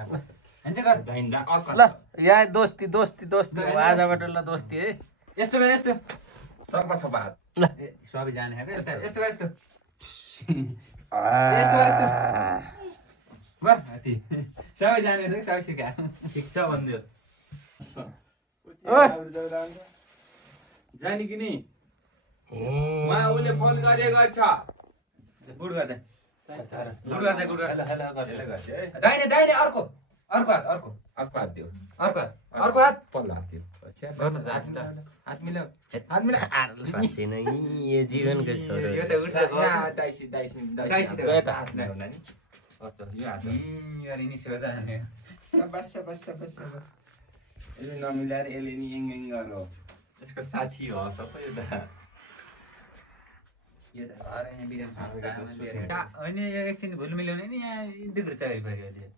यहाँ बस हैन कर दाइन्दा अर्को ल यहाँ दोस्ती दोस्ती दोस्ती हो आजबाट ल दोस्ती है यस्तो भयो यस्तो चम्पा छ बात ल सबै जाने है यस्तो यस्तो यस्तो वाह अति सबै जाने छ सबै सिका ठिक छ भन्दियो ओइ जानी कि नि उहाँ उसले फोन गरे गर्छ गुड गर्दै गुड गर्दै गुड गर्दै दाहिने दाहिने अर्को अर्को हात अर्को अर्को हात दियो अर्को हात अर्को हात पल्लो हात दियो हात मिलाऊ हात मिला साँच्चै नै यो जीवनको छोरो यो त उठा यहाँ दाइसी दाइसी दाइसी दाइसी त हात मिलाउला नि यो हात यो नि सोचा जाने बस बस बस बस यसले नमिलाएर यसले नि यङ यङ गर्नु यसको साथी हो सबै यो त यो त घर यहाँ बिराम छ होइन यो एकछिन भुल मिलाउने नि यहाँ दुई चार पऱ्यो अहिले